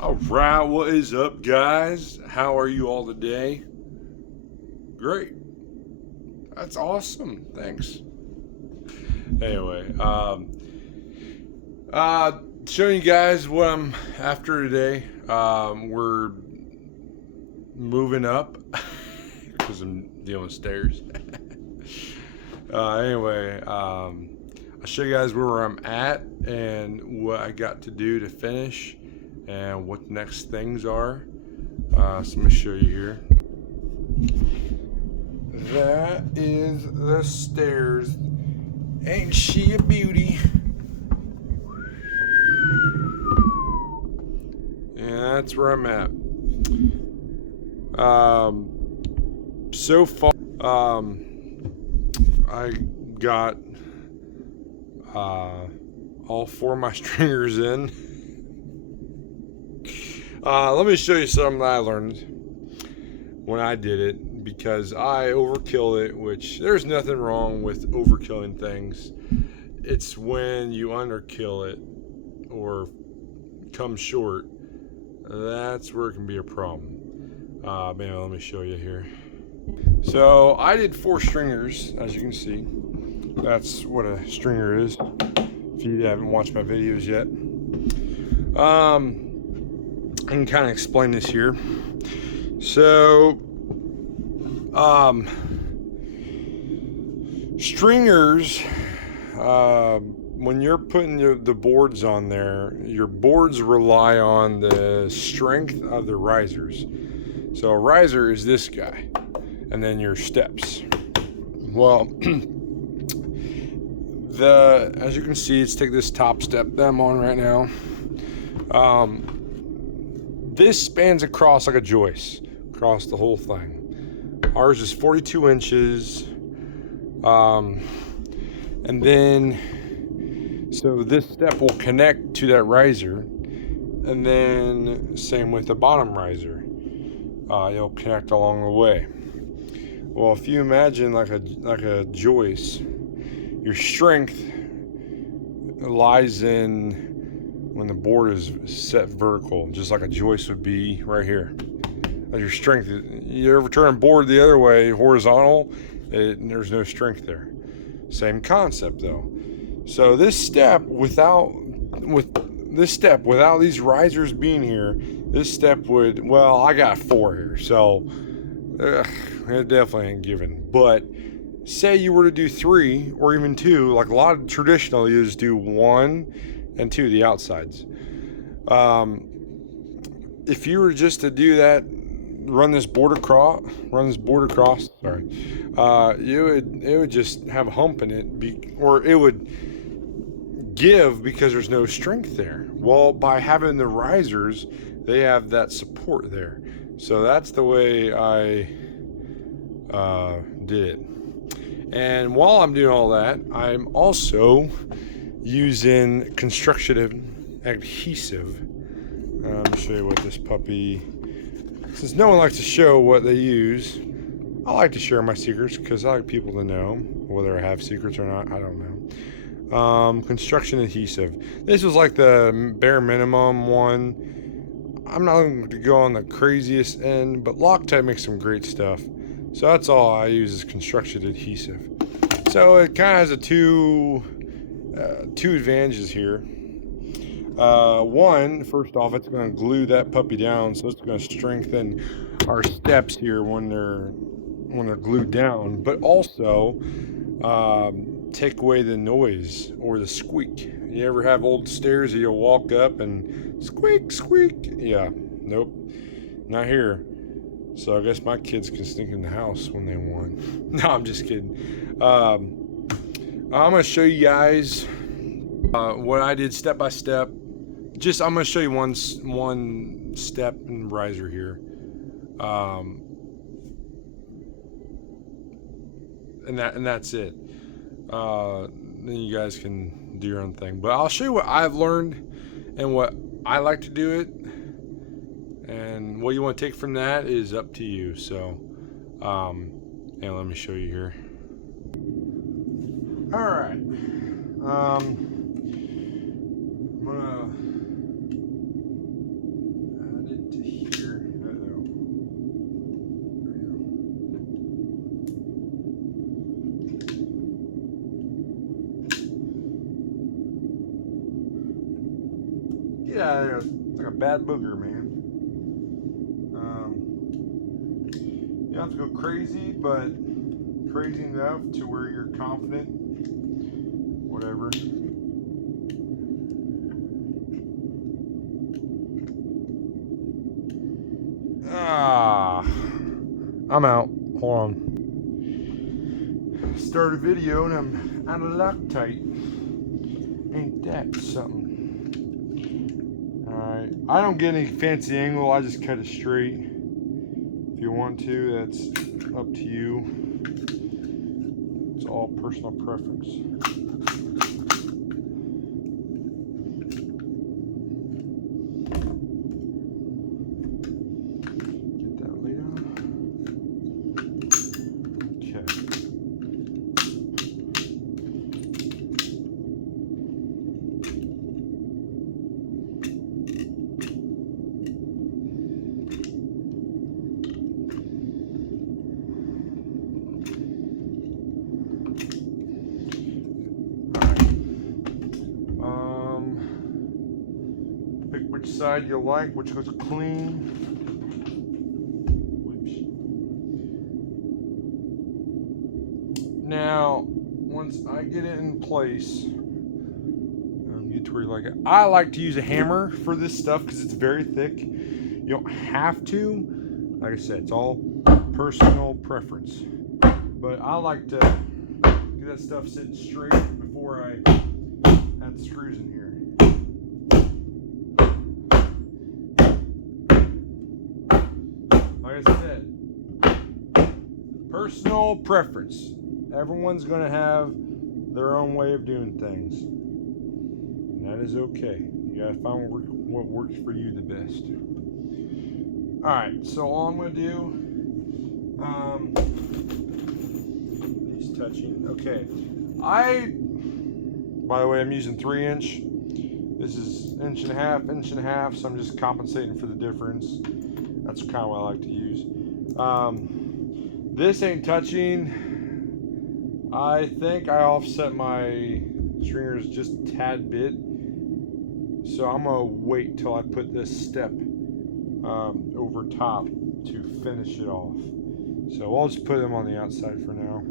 All right, what is up, guys? How are you all today? Great. That's awesome. Thanks. Anyway, showing you guys what I'm after today. We're moving up because I'm dealing with stairs. Anyway, I'll show you guys where I'm at and what I got to do to finish and what the next things are. So I'm going to show you here. That is the stairs. Ain't she a beauty? And that's where I'm at. So far, I got all four of my stringers in. Let me show you something that I learned when I did it, because I overkill it, which there's nothing wrong with overkilling things. It's when you underkill it or come short, that's where it can be a problem. Man, let me show you here. So I did 4 stringers, as you can see. That's what a stringer is, if you haven't watched my videos yet. I can kind of explain this here. So, stringers, when you're putting the boards on there, your boards rely on the strength of the risers. So a riser is this guy, and then your steps. Well, as you can see, let's take this top step that I'm on right now. This spans across like a joist, across the whole thing. Ours is 42 inches. And then, so this step will connect to that riser. And then same with the bottom riser. You'll connect along the way. Well, if you imagine like a joist, your strength lies in when the board is set vertical, just like a joist would be right here. Your strength, you ever turn a board the other way, horizontal, there's no strength there. Same concept though. So this step, without these risers being here, this step would, well, I got 4 here, so it definitely ain't given. But say you were to do 3 or even 2, like a lot of traditional, you just do 1 and 2, the outsides. If you were just to do that, run this board across, sorry, it would just have a hump in it, or it would give because there's no strength there. Well, by having the risers, they have that support there. So that's the way I did it. And while I'm doing all that, I'm also using construction adhesive. Let me show you what this puppy, since no one likes to show what they use, I like to share my secrets because I like people to know whether I have secrets or not. I don't know. Construction adhesive. This was like the bare minimum one. I'm not going to go on the craziest end, but Loctite makes some great stuff. So that's all I use is construction adhesive. So it kind of has two advantages here. One, first off, it's going to glue that puppy down, so it's going to strengthen our steps here when they're glued down, but also take away the noise or the squeak. You ever have old stairs that you'll walk up and squeak, squeak? Yeah, nope, not here. So I guess my kids can sneak in the house when they want. No, I'm just kidding. I'm going to show you guys what I did step by step. I'm going to show you one step and riser here. And that's it. Then you guys can do your own thing. But I'll show you what I've learned and what I like to do it. And what you want to take from that is up to you. So, and let me show you here. All right. I'm gonna out of there. It's like a bad booger, man. You don't have to go crazy, but crazy enough to where you're confident. Whatever. I'm out. Hold on. Start a video and I'm out of Loctite. Ain't that something? Alright. I don't get any fancy angle. I just cut it straight. If you want to, that's up to you. It's all personal preference. Which side you like, which looks clean. Whoops. Now, once I get it in place, get to where you like it. I like to use a hammer for this stuff because it's very thick. You don't have to. Like I said, it's all personal preference. But I like to get that stuff sitting straight before I add the screws in here. Like I said, personal preference. Everyone's going to have their own way of doing things. And that is okay. You got to find what works for you the best. Alright, so all I'm going to do, he's touching. Okay. By the way, I'm using 3-inch. This is 1.5 inch, so I'm just compensating for the difference. That's kind of what I like to use. This ain't touching. I think I offset my stringers just a tad bit. So I'm going to wait till I put this step over top to finish it off. So I'll just put them on the outside for now.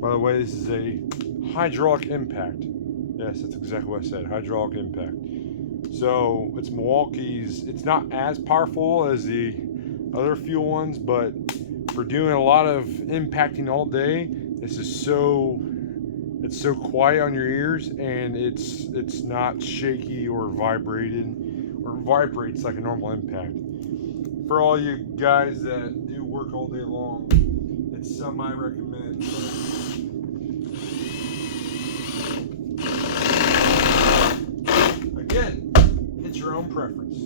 By the way, this is a hydraulic impact. Yes, that's exactly what I said, hydraulic impact. So it's Milwaukee's, it's not as powerful as the other fuel ones, but for doing a lot of impacting all day, this is it's so quiet on your ears, and it's not shaky or vibrating, or vibrates like a normal impact. For all you guys that do work all day long, it's some I recommend. Again, it's your own preference.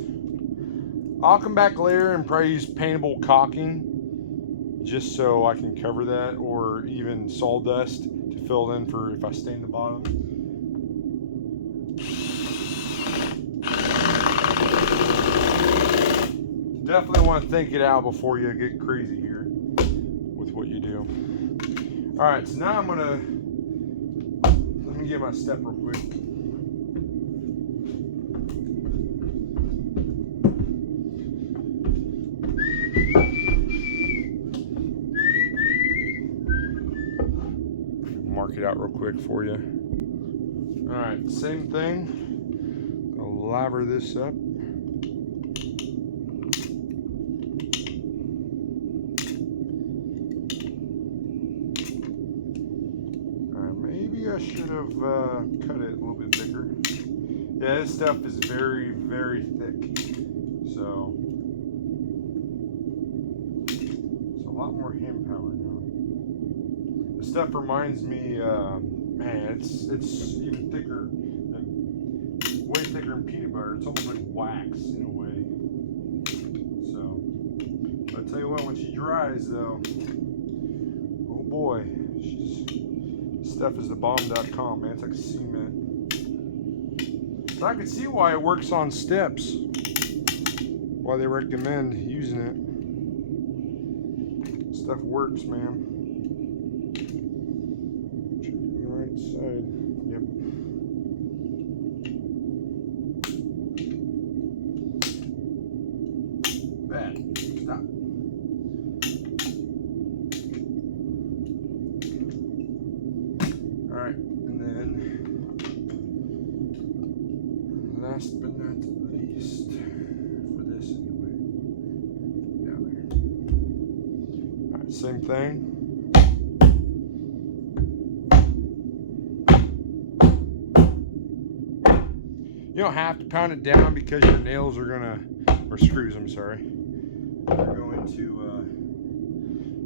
I'll come back later and probably use paintable caulking just so I can cover that, or even sawdust to fill in for if I stain the bottom. Definitely want to think it out before you get crazy here with what you do. Alright, so now let me get my step real quick. Mark it out real quick for you. Alright, same thing. I'll laver this up. Maybe I should have cut it a little bit bigger. Yeah, this stuff is very, very thick. So it's a lot more hand power now. This stuff reminds me, man, it's even thicker, way thicker than peanut butter. It's almost like wax in a way. So, but I'll tell you what, when she dries though, oh boy, this stuff is the bomb.com, man. It's like cement. So I can see why it works on steps. why they recommend using it. Stuff works, man. Check the right side. Yep. Bad. Stop. Alright, and then last but not least, for this anyway, down there. Alright, same thing. You don't have to pound it down because your nails are gonna, or screws, I'm sorry, are going to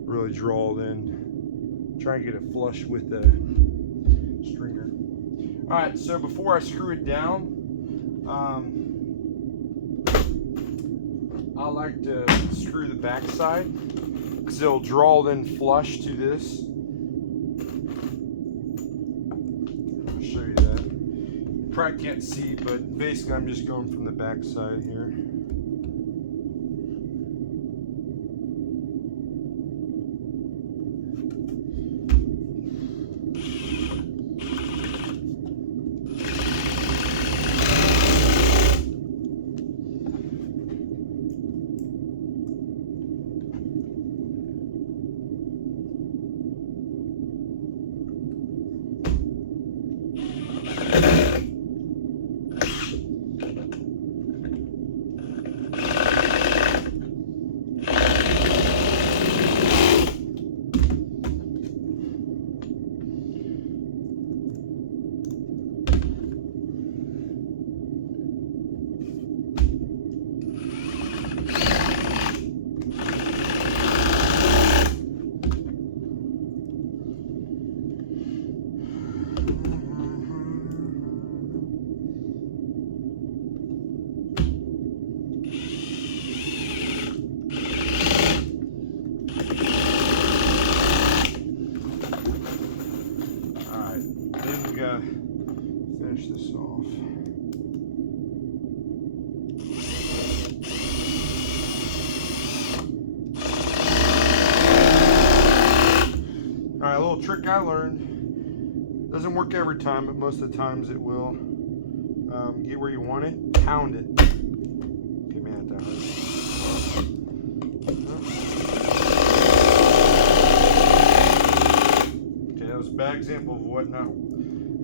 really draw it in. Try and get it flush with the stringer. Alright, so before I screw it down, I like to screw the back side because it'll draw then flush to this. I'll show you that. You probably can't see, but basically I'm just going from the back side here. Finish this off. Alright, a little trick I learned. Doesn't work every time, but most of the times it will. Get where you want it, pound it. Okay, man, that hurts. Okay, that was a bad example of what not.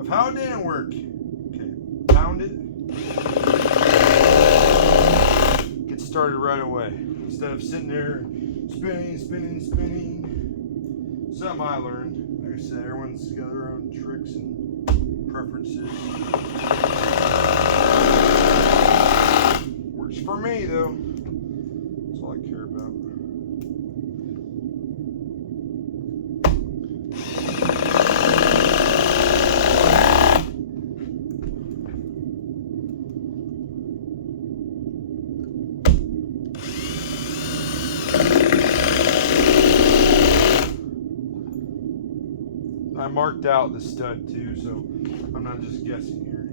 Of how it didn't work. Okay, pound it. Get started right away. Instead of sitting there spinning. Something I learned. Like I said, everyone's got their own tricks and preferences. Works for me though. That's all I care about. I marked out the stud too, so I'm not just guessing here.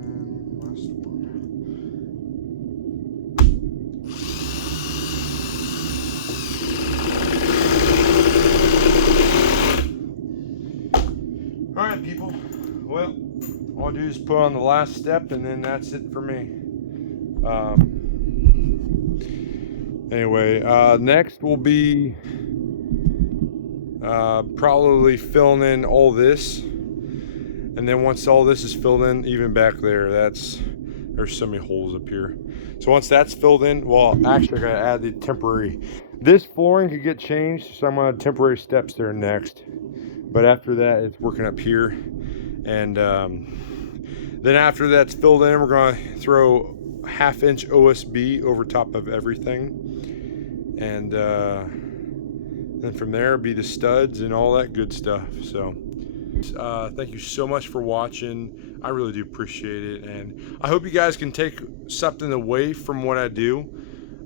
And last one. All right, people. Well, all I do is put on the last step, and then that's it for me. Anyway, next will be probably filling in all this, and then once all this is filled in, even back there, there's so many holes up here. So once that's filled in, well, actually I gotta add the temporary. This flooring could get changed, so I'm gonna have temporary steps there next. But after that, it's working up here, and then after that's filled in, we're gonna throw 1/2 inch OSB over top of everything, and then from there be the studs and all that good stuff. So thank you so much for watching. I really do appreciate it, and I hope you guys can take something away from what I do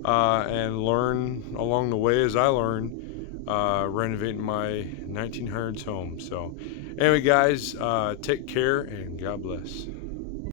and learn along the way as I learn. renovating my 1900s home. So anyway, guys, take care and God bless.